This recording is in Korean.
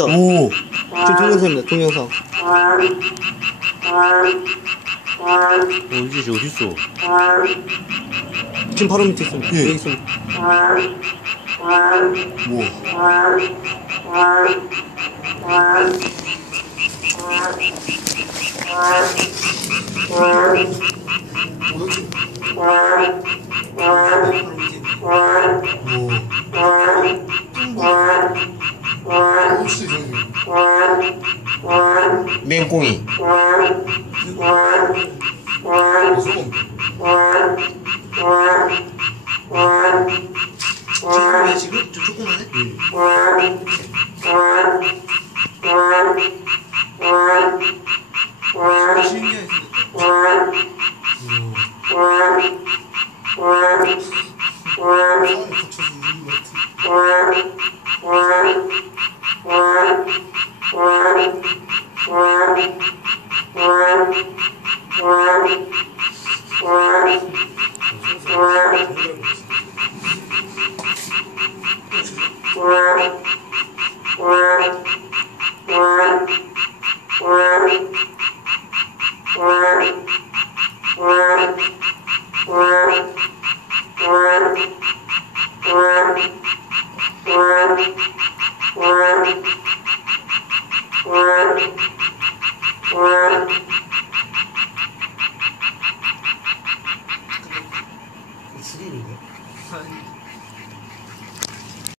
오. 지금 동영상입니다. 동영상. 이게 어딨어? 지금 바로 밑에 있습니다. 예. 여기 있습니다. 맹꽁이. 지금? 좀 조그만해? 신기하게 생겼다.